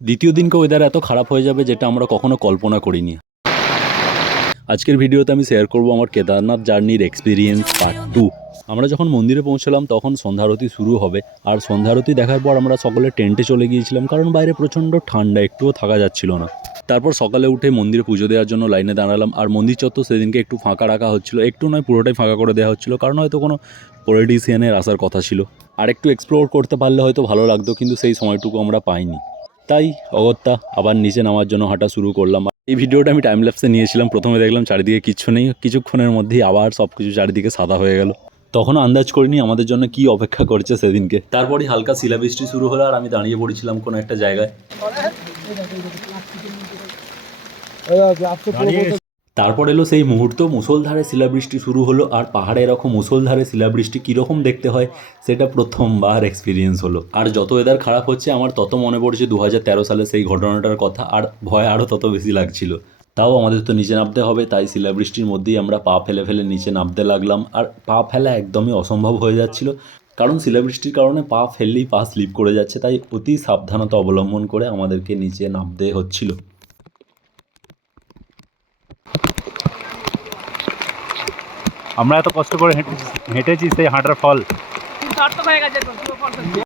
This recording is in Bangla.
দ্বিতীয় দিনকে ওয়েদার এত খারাপ হয়ে যাবে যেটা আমরা কখনো কল্পনা করিনি। আজকের ভিডিওতে আমি শেয়ার করব আমার কেদারনাথ জার্নির এক্সপিরিয়েন্স পার্ট 2। আমরা যখন মন্দিরে পৌঁছলাম তখন সন্ধ্যারতি শুরু হবে, আর সন্ধ্যারতি দেখার পর আমরা সকলে টেন্টে চলে গিয়েছিলাম, কারণ বাইরে প্রচণ্ড ঠান্ডা, একটুও থাকা যাচ্ছিল না। তারপর সকালে উঠে মন্দিরে পুজো দেওয়ার জন্য লাইনে দাঁড়ালাম, আর মন্দির চত্বর সেদিনকে একটু ফাঁকা রাখা হচ্ছিল, একটু নয় পুরোটাই ফাঁকা করে দেওয়া হচ্ছিল, কারণ হয়তো কোনো পলিটিশিয়ানের আসার কথা ছিল। আর একটু এক্সপ্লোর করতে পারলে হয়তো ভালো লাগতো, কিন্তু সেই সময়টুকু আমরা পাইনি। তাই অগত্যা আবার নিচে নামার জন্য হাঁটা শুরু করলাম। এই ভিডিওটা আমি টাইম ল্যাপসে নিয়েছিলাম। প্রথমে দেখলাম চারিদিকে কিচ্ছু নেই, কিছুক্ষণের মধ্যেই আবার সব কিছু চারিদিকে সাদা হয়ে গেল। তখনও আন্দাজ করিনি আমাদের জন্য কি অপেক্ষা করছে সেদিনকে। তারপরই হালকা শিলাবৃষ্টি শুরু হলো, আর আমি দাঁড়িয়ে পড়েছিলাম কোনো একটা জায়গায়। তারপর এলো সেই মুহূর্ত, মুষলধারে শিলাবৃষ্টি শুরু হলো, আর পাহাড়ে এরকম মুষলধারে শিলাবৃষ্টি কীরকম দেখতে হয় সেটা প্রথমবার এক্সপিরিয়েন্স হলো। আর যত ওয়েদার খারাপ হচ্ছে আমার তত মনে পড়ছে 2013 সালে সেই ঘটনাটার কথা, আর ভয় আরও তত বেশি লাগছিল। তাও আমাদের তো নিচে নামতে হবে, তাই শিলাবৃষ্টির মধ্যেই আমরা পা ফেলে ফেলে নিচে নামতে লাগলাম। আর পা ফেলা একদমই অসম্ভব হয়ে যাচ্ছিল, কারণ শিলাবৃষ্টির কারণে পা ফেললেই পা স্লিপ করে যাচ্ছে, তাই অতি সাবধানতা অবলম্বন করে আমাদেরকে নিচে নামতে হচ্ছিল। আমরা এত কষ্ট করে হেঁটেছি, সেই হাঁটার ফল।